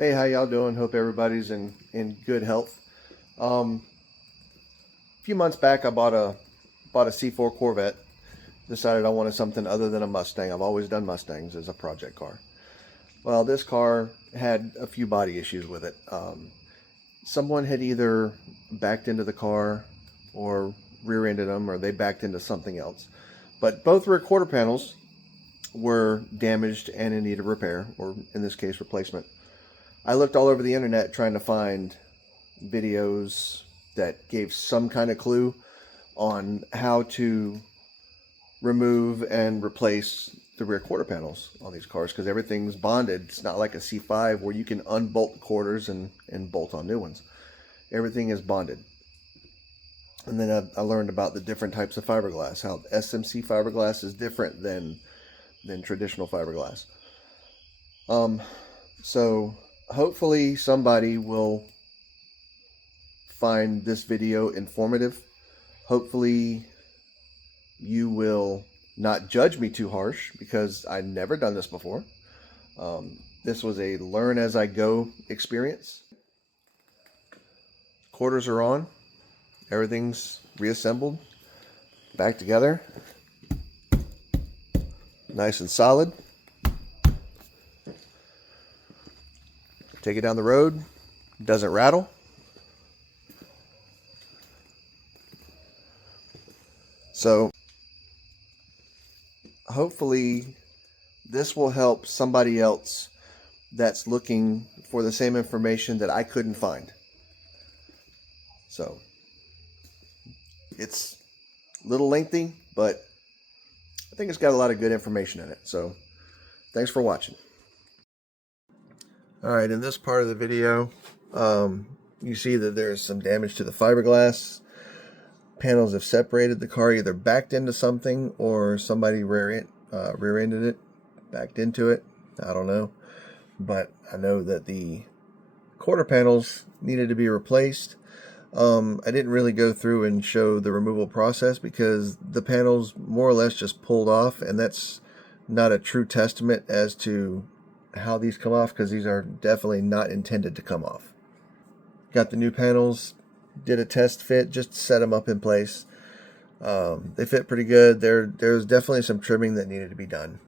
Hey, how y'all doing? Hope everybody's in good health. A few months back, I bought a C4 Corvette. Decided I wanted something other than a Mustang. I've always done Mustangs as a project car. Well, this car had a few body issues with it. Someone had either backed into the car or rear-ended them, or they backed into something else. But both rear quarter panels were damaged and in need of repair, or in this case, replacement. I looked all over the internet trying to find videos that gave some kind of clue on how to remove and replace the rear quarter panels on these cars, because everything's bonded. It's not like a C5 where you can unbolt the quarters and bolt on new ones. Everything is bonded. And then I learned about the different types of fiberglass, how SMC fiberglass is different than traditional fiberglass. So hopefully somebody will find this video informative. Hopefully you will not judge me too harsh, because I've never done this before. This was a learn as I go experience. Quarters are on. Everything's reassembled, back together. Nice and solid. Take it down the road. Doesn't rattle. So hopefully this will help somebody else that's looking for the same information that I couldn't find. So it's a little lengthy, but I think it's got a lot of good information in it. So thanks for watching. All right, in this part of the video, you see that there's some damage to the fiberglass. Panels have separated. The car either backed into something or somebody rear-ended it, backed into it. I don't know. But I know that the quarter panels needed to be replaced. I didn't really go through and show the removal process because the panels more or less just pulled off, and that's not a true testament as to how these come off, because these are definitely not intended to come off. Got the new panels, did a test fit, just set them up in place. They fit pretty good. There's definitely some trimming that needed to be done.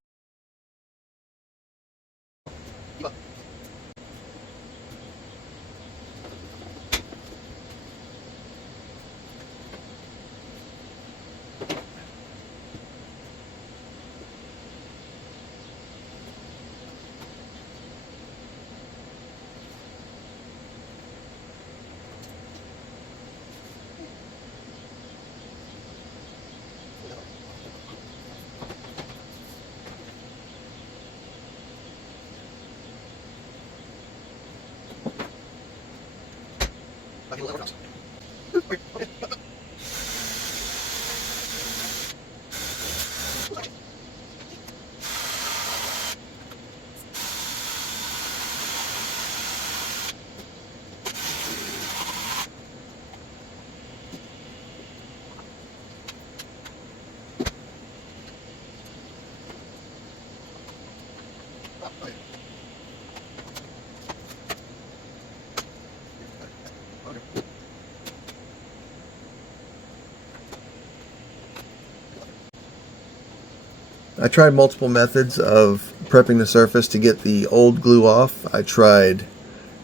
I tried multiple methods of prepping the surface to get the old glue off. I tried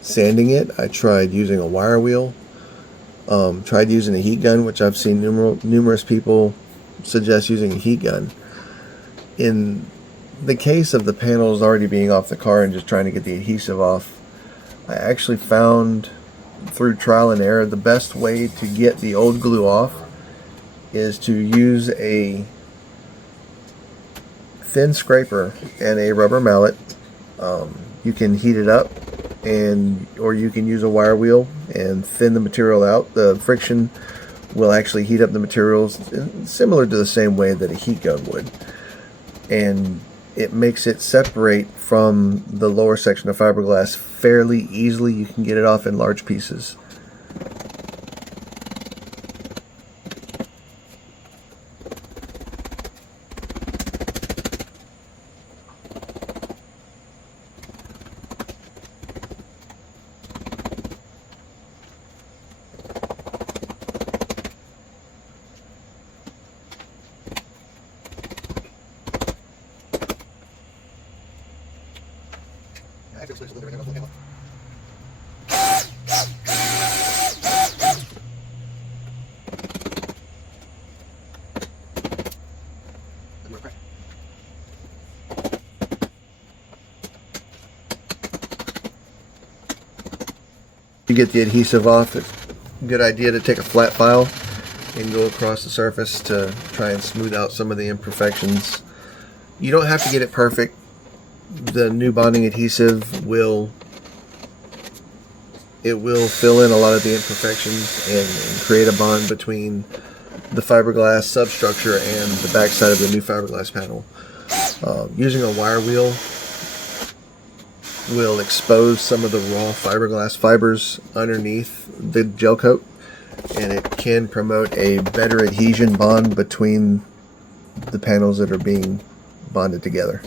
sanding it. I tried using a wire wheel. Tried using a heat gun, which I've seen numerous people suggest using a heat gun. In the case of the panels already being off the car and just trying to get the adhesive off, I actually found through trial and error the best way to get the old glue off is to use a thin scraper and a rubber mallet. You can heat it up, or you can use a wire wheel and thin the material out. The friction will actually heat up the materials similar to the same way that a heat gun would, and it makes it separate from the lower section of fiberglass fairly easily. You can get it off in large pieces. To get the adhesive off, it's a good idea to take a flat file and go across the surface to try and smooth out some of the imperfections. You don't have to get it perfect. The new bonding adhesive will fill in a lot of the imperfections and create a bond between the fiberglass substructure and the backside of the new fiberglass panel. Using a wire wheel will expose some of the raw fiberglass fibers underneath the gel coat, and it can promote a better adhesion bond between the panels that are being bonded together.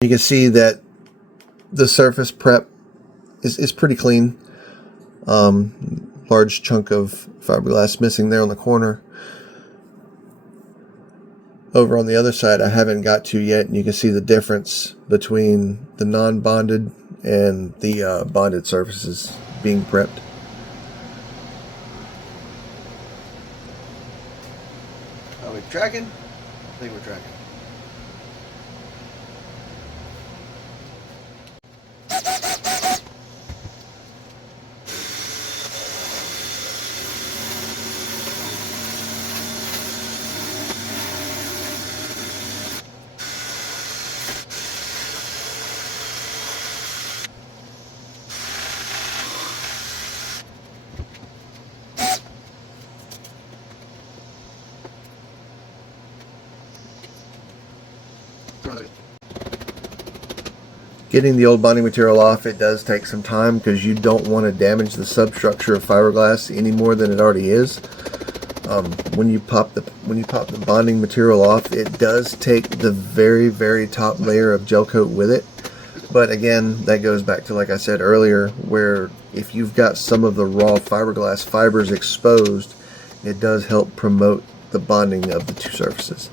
You can see that the surface prep is pretty clean. Large chunk of fiberglass missing there on the corner. Over on the other side I haven't got to yet, and you can see the difference between the non-bonded and the bonded surfaces being prepped. Are we tracking? I think we're tracking. Getting the old bonding material off, it does take some time because you don't want to damage the substructure of fiberglass any more than it already is. When you pop the bonding material off, it does take the very top layer of gel coat with it. But again, that goes back to, like I said earlier, where if you've got some of the raw fiberglass fibers exposed, it does help promote the bonding of the two surfaces.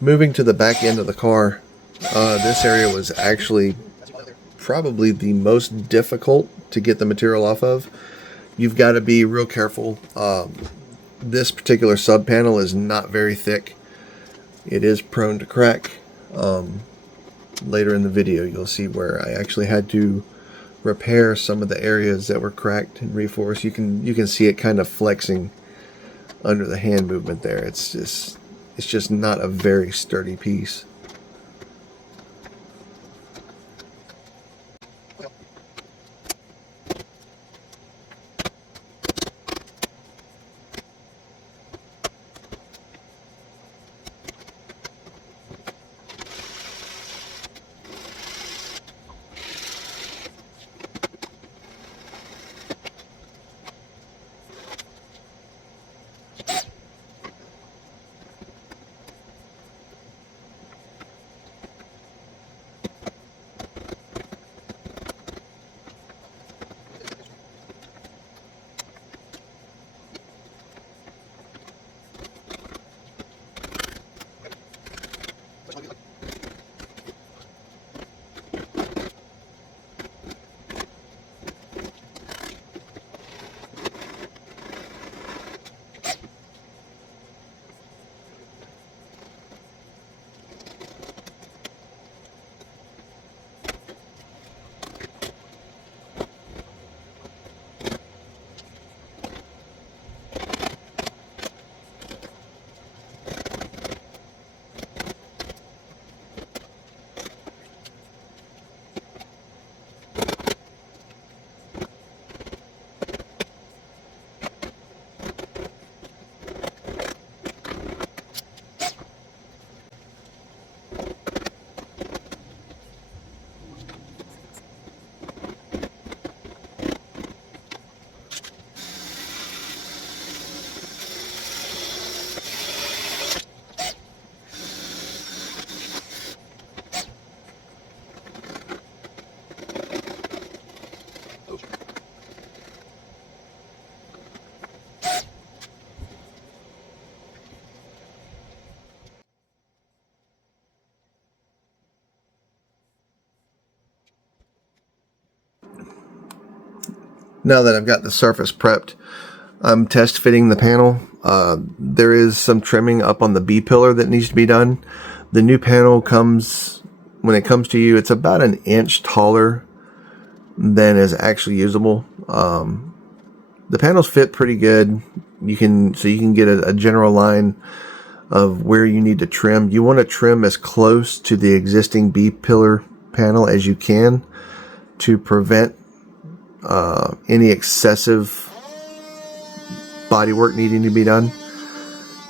Moving to the back end of the car, this area was actually probably the most difficult to get the material off of. You've got to be real careful. This particular sub panel is not very thick. It is prone to crack. Later in the video you'll see where I actually had to repair some of the areas that were cracked and reinforced. You can see it kind of flexing under the hand movement there. It's just not a very sturdy piece. Now that I've got the surface prepped, I'm test fitting the panel. There is some trimming up on the B pillar that needs to be done. The new panel comes, when it comes to you, it's about an inch taller than is actually usable. The panels fit pretty good. You can get a general line of where you need to trim. You want to trim as close to the existing B pillar panel as you can to prevent any excessive bodywork needing to be done.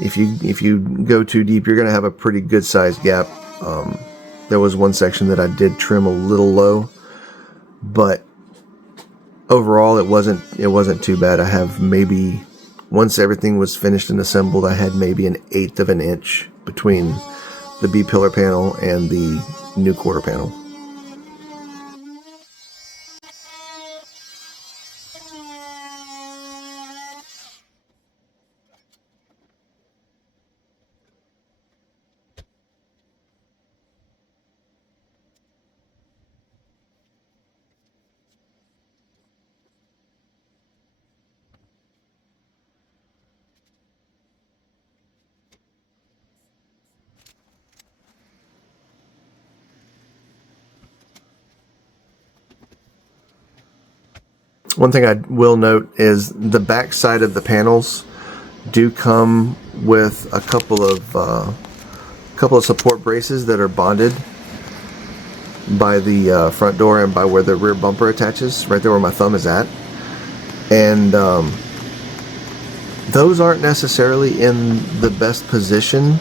If you go too deep, you're going to have a pretty good sized gap There was one section that I did trim a little low, but overall it wasn't too bad. I have maybe, once everything was finished and assembled, I had maybe an 1/8 of an inch between the B-pillar panel and the new quarter panel. One thing I will note is the back side of the panels do come with a couple of support braces that are bonded by the front door and by where the rear bumper attaches, right there where my thumb is at. And those aren't necessarily in the best position.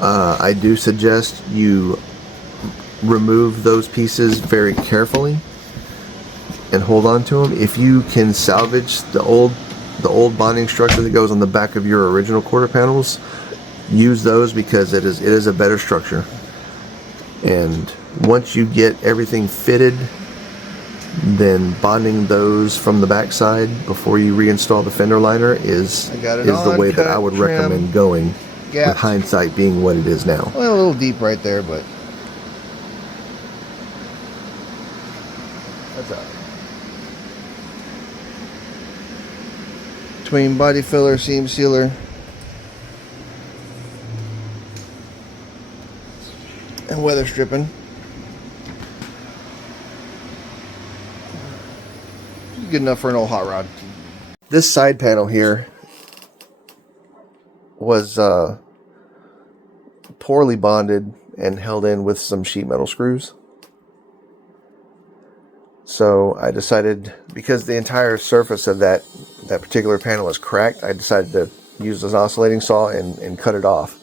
I do suggest you remove those pieces very carefully and hold on to them. If you can salvage the old bonding structure that goes on the back of your original quarter panels, use those, because it is a better structure. And once you get everything fitted, then bonding those from the back side before you reinstall the fender liner is the way that I would recommend going, with hindsight being what it is now. Well, a little deep right there, but that's all right. Between body filler, seam sealer, and weather stripping, good enough for an old hot rod. This side panel here was poorly bonded and held in with some sheet metal screws. So I decided, because the entire surface of that particular panel is cracked, I decided to use this oscillating saw and cut it off.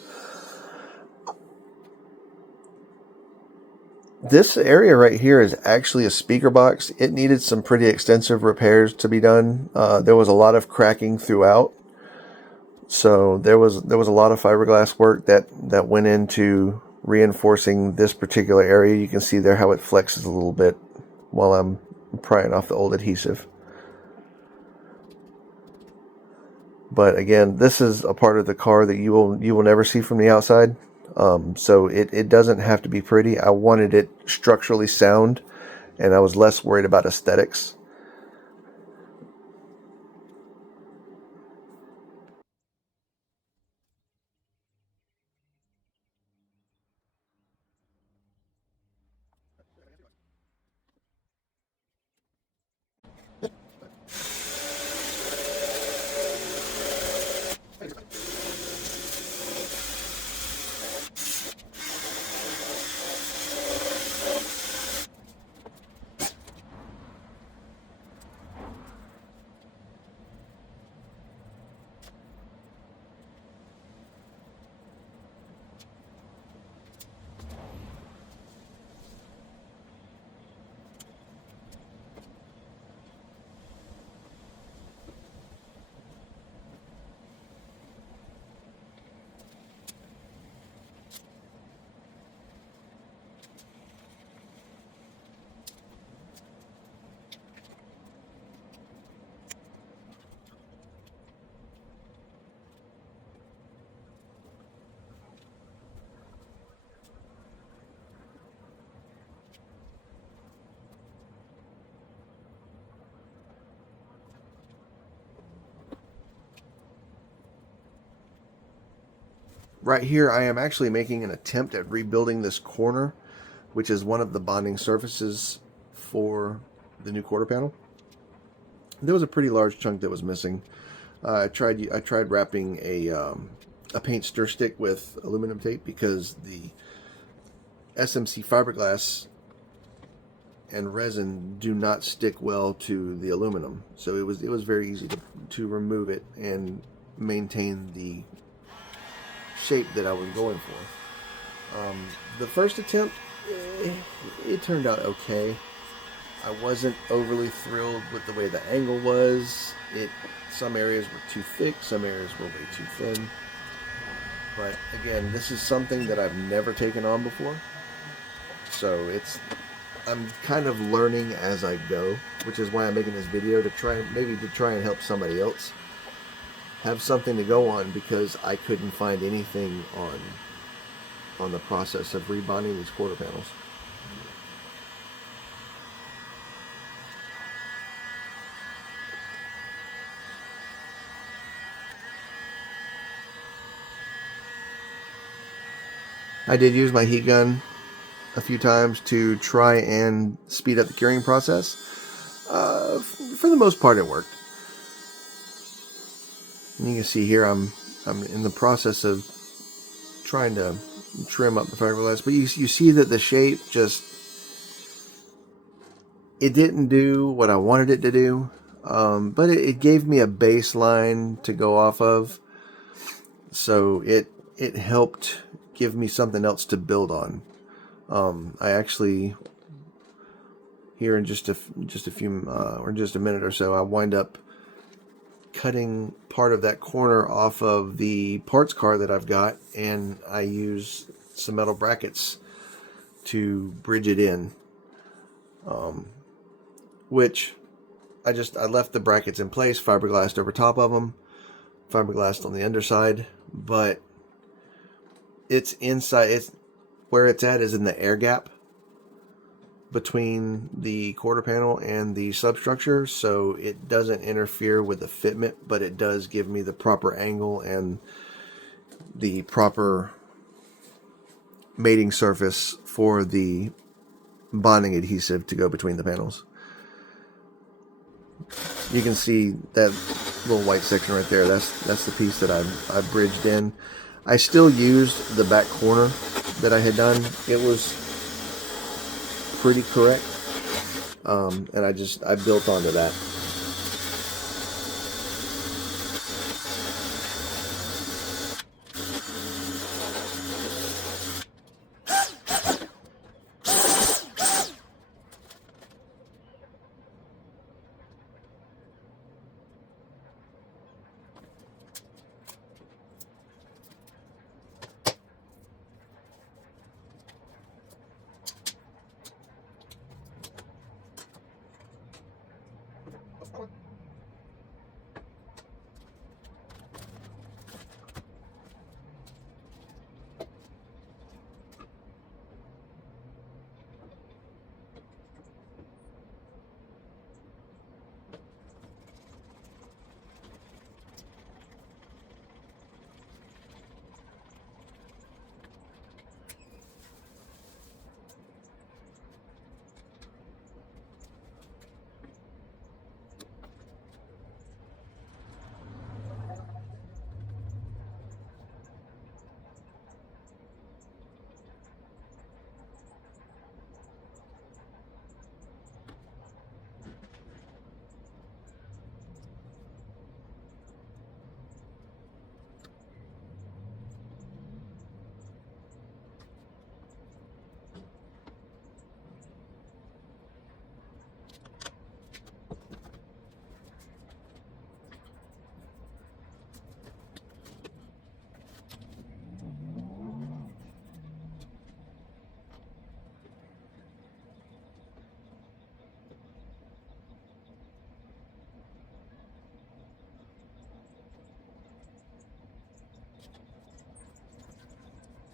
This area right here is actually a speaker box. It needed some pretty extensive repairs to be done. There was a lot of cracking throughout. So there was a lot of fiberglass work that went into reinforcing this particular area. You can see there how it flexes a little bit while I'm prying off the old adhesive. But again, this is a part of the car that you will never see from the outside. So it doesn't have to be pretty. I wanted it structurally sound, and I was less worried about aesthetics. Right here, I am actually making an attempt at rebuilding this corner, which is one of the bonding surfaces for the new quarter panel. There was a pretty large chunk that was missing. I tried wrapping a paint stir stick with aluminum tape, because the SMC fiberglass and resin do not stick well to the aluminum. So it was very easy to remove it and maintain the shape that I was going for. The first attempt, it turned out okay. I wasn't overly thrilled with the way the angle was. Some areas were too thick, some areas were way too thin. But again, this is something that I've never taken on before. So I'm kind of learning as I go, which is why I'm making this video, to try and help somebody else have something to go on, because I couldn't find anything on the process of rebonding these quarter panels. I did use my heat gun a few times to try and speed up the curing process. For the most part, it worked. And you can see here I'm in the process of trying to trim up the fiberglass, but you see that the shape it didn't do what I wanted it to do, but it gave me a baseline to go off of, so it helped give me something else to build on. I actually, here in just a few or just a minute or so, I wind up cutting part of that corner off of the parts car that I've got, and I use some metal brackets to bridge it in, which I left the brackets in place, fiberglassed over top of them, fiberglassed on the underside, but it's inside. Where it's at is in the air gap between the quarter panel and the substructure, so it doesn't interfere with the fitment, but it does give me the proper angle and the proper mating surface for the bonding adhesive to go between the panels. You can see that little white section right there. That's the piece that I bridged in. I still used the back corner that I had done. It was pretty correct, and I built onto that.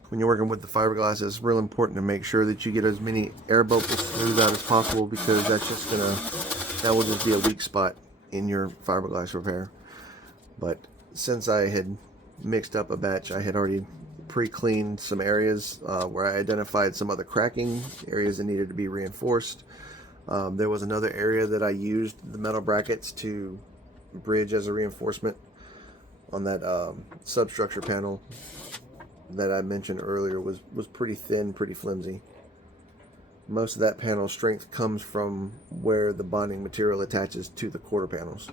When you're working with the fiberglass, it's real important to make sure that you get as many air bubbles smoothed out as possible, because that will just be a weak spot in your fiberglass repair. But since I had mixed up a batch, I had already pre-cleaned some areas where I identified some other cracking areas that needed to be reinforced. There was another area that I used the metal brackets to bridge as a reinforcement on that substructure panel that I mentioned earlier. Was pretty thin, pretty flimsy. Most of that panel strength comes from where the bonding material attaches to the quarter panels.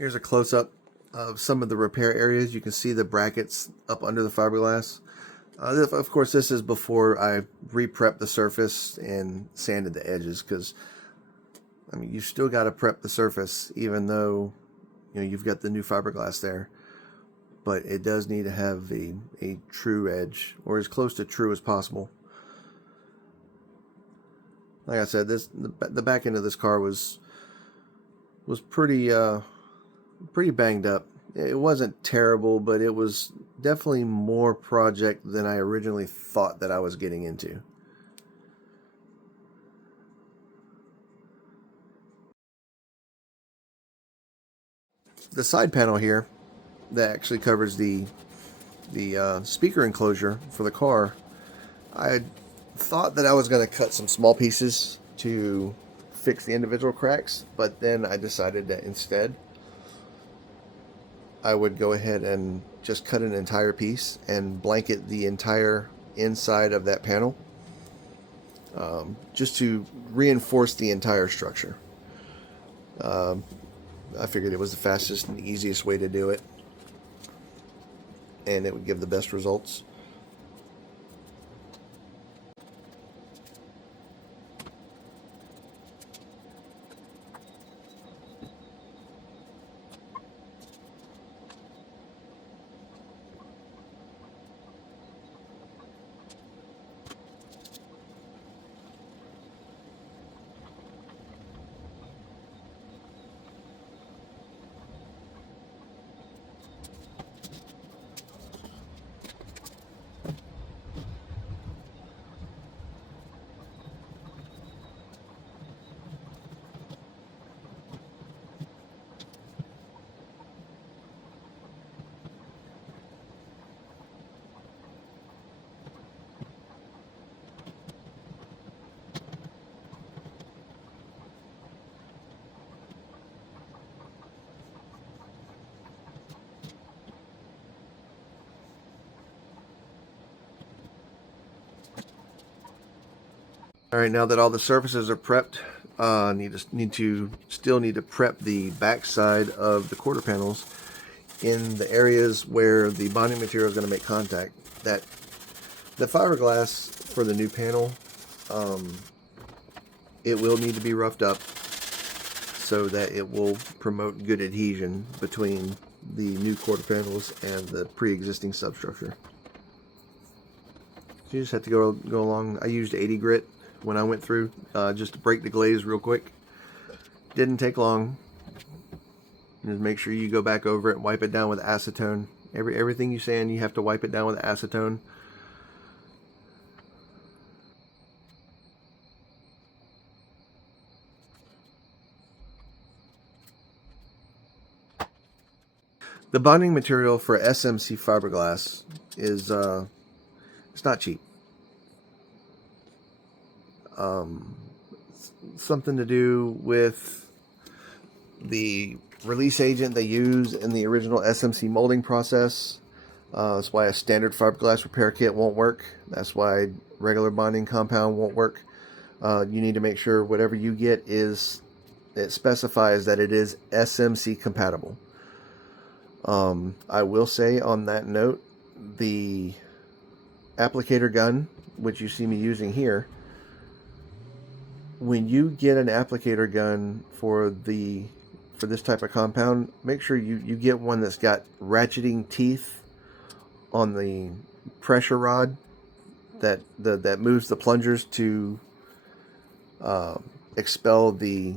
Here's a close-up of some of the repair areas. You can see the brackets up under the fiberglass. Of course, this is before I re-prepped the surface and sanded the edges, because I mean, you still got to prep the surface, even though you've got the new fiberglass there. But it does need to have a true edge, or as close to true as possible. Like I said, the back end of this car was pretty banged up. It wasn't terrible, but it was definitely more project than I originally thought that I was getting into. The side panel here that actually covers the speaker enclosure for the car, I thought that I was going to cut some small pieces to fix the individual cracks, but then I decided that instead I would go ahead and just cut an entire piece and blanket the entire inside of that panel, just to reinforce the entire structure. I figured it was the fastest and easiest way to do it, and it would give the best results. All right, now that all the surfaces are prepped, still need to prep the back side of the quarter panels in the areas where the bonding material is going to make contact. That the fiberglass for the new panel, it will need to be roughed up so that it will promote good adhesion between the new quarter panels and the pre-existing substructure. So you just have to go along. I used 80 grit when I went through, just to break the glaze real quick. Didn't take long. Just make sure you go back over it and wipe it down with acetone. Everything you sand, you have to wipe it down with acetone. The bonding material for SMC fiberglass is it's not cheap. Something to do with the release agent they use in the original SMC molding process. That's why a standard fiberglass repair kit won't work. That's why regular bonding compound won't work. You need to make sure whatever you get it specifies that it is SMC compatible. I will say on that note, the applicator gun, which you see me using here, when you get an applicator gun for this type of compound, make sure you get one that's got ratcheting teeth on the pressure rod that moves the plungers to expel the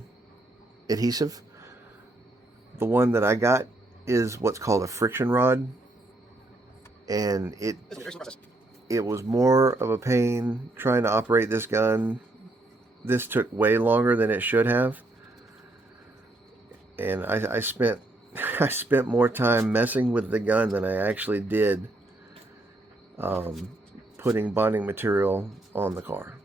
adhesive. The one that I got is what's called a friction rod, and it was more of a pain trying to operate this gun. This took way longer than it should have, and I spent more time messing with the gun than I actually did putting bonding material on the car.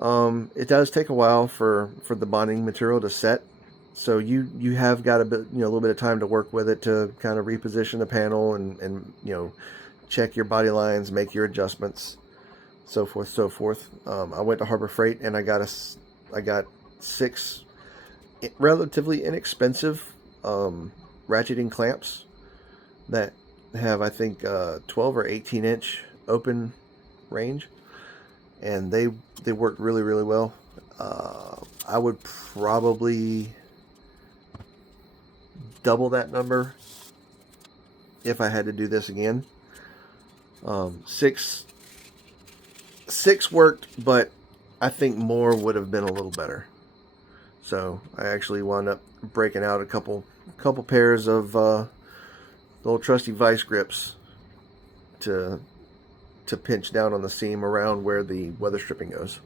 It does take a while for the bonding material to set, so you have got a bit, a little bit of time to work with it to kind of reposition the panel and check your body lines, make your adjustments, so forth, so forth. I went to Harbor Freight and I got 6 relatively inexpensive ratcheting clamps that have, I think, 12 or 18-inch open range, and they worked really, really well. I would probably double that number if I had to do this again. 6 worked, but I think more would have been a little better. So I actually wound up breaking out a couple pairs of little trusty vice grips to pinch down on the seam around where the weather stripping goes.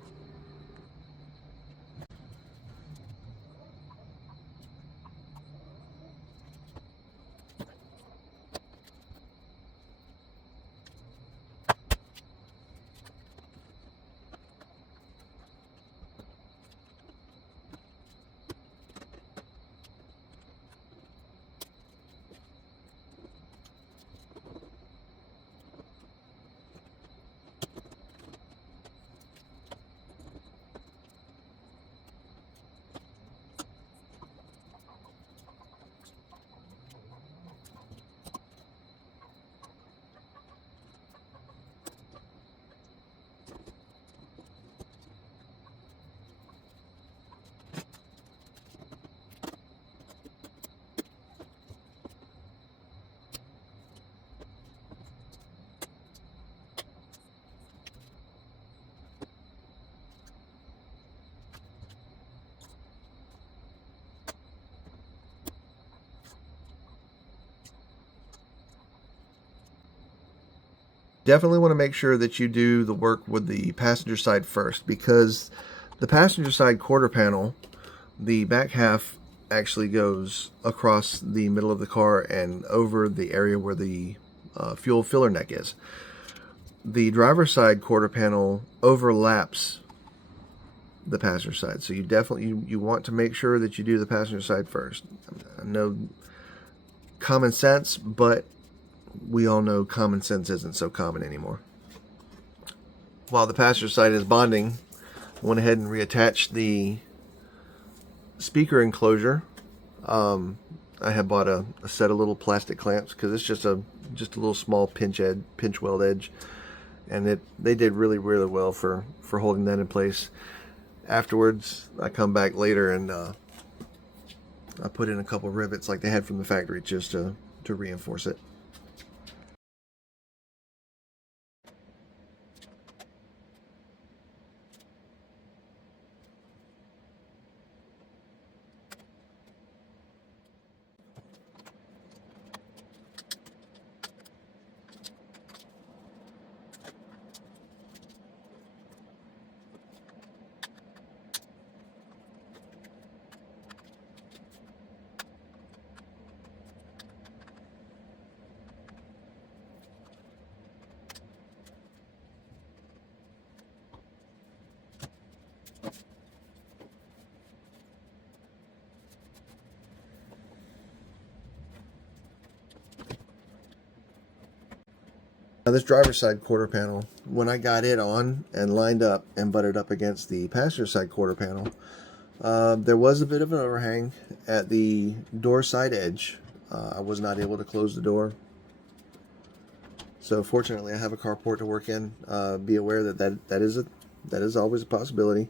Definitely want to make sure that you do the work with the passenger side first, because the passenger side quarter panel, the back half actually goes across the middle of the car and over the area where the fuel filler neck is. The driver's side quarter panel overlaps the passenger side, so you want to make sure that you do the passenger side first. I know common sense, but we all know common sense isn't so common anymore. While the passenger side is bonding, I went ahead and reattached the speaker enclosure. I had bought a set of little plastic clamps because it's just a little small pinch weld edge, and they did really, really well for holding that in place. Afterwards, I come back later and I put in a couple rivets like they had from the factory just to reinforce it. Now this driver's side quarter panel, when I got it on and lined up and butted up against the passenger side quarter panel, there was a bit of an overhang at the door side edge. I was not able to close the door. So fortunately I have a carport to work in. Be aware that is always a possibility.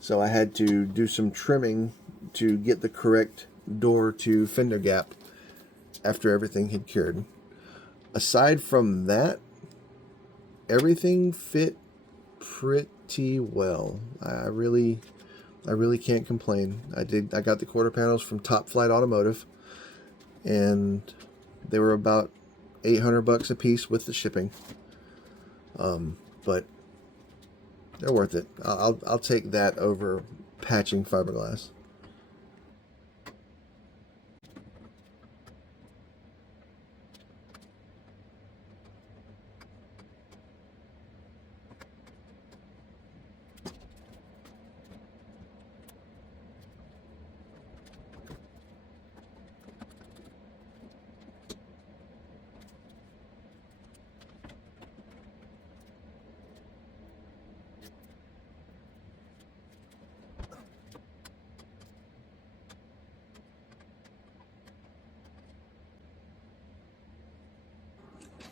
So I had to do some trimming to get the correct door to fender gap after everything had cured. Aside from that, everything fit pretty well. I really can't complain. I got the quarter panels from Top Flight Automotive, and they were about $800 a piece with the shipping. But they're worth it. I'll take that over patching fiberglass.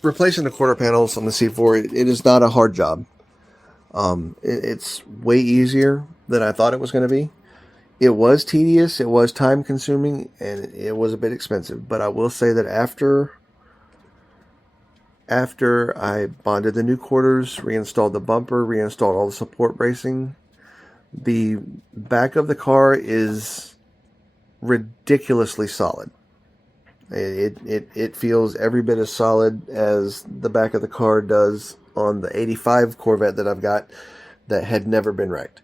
replacing the quarter panels on the C4, it is not a hard job. It's way easier than I thought it was going to be. It was tedious, it was time consuming, and it was a bit expensive. But I will say that after I bonded the new quarters, reinstalled the bumper, reinstalled all the support bracing, the back of the car is ridiculously solid. It feels every bit as solid as the back of the car does on the 85 Corvette that I've got that had never been wrecked.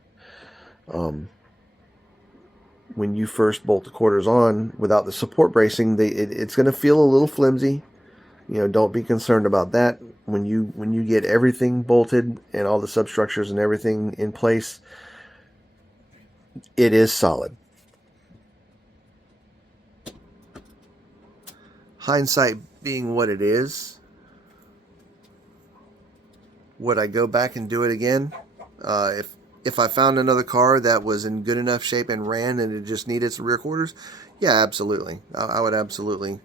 When you first bolt the quarters on without the support bracing, it's going to feel a little flimsy. You know, don't be concerned about that. When you get everything bolted and all the substructures and everything in place, it is solid. Hindsight being what it is, would I go back and do it again? If I found another car that was in good enough shape and ran and it just needed some rear quarters, yeah, absolutely. I would absolutely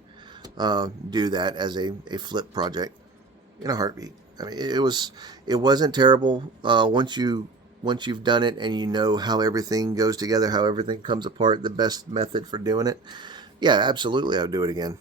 do that as a flip project in a heartbeat. I mean, it wasn't terrible once you've done it and you know how everything goes together, how everything comes apart, the best method for doing it. Yeah, absolutely, I would do it again.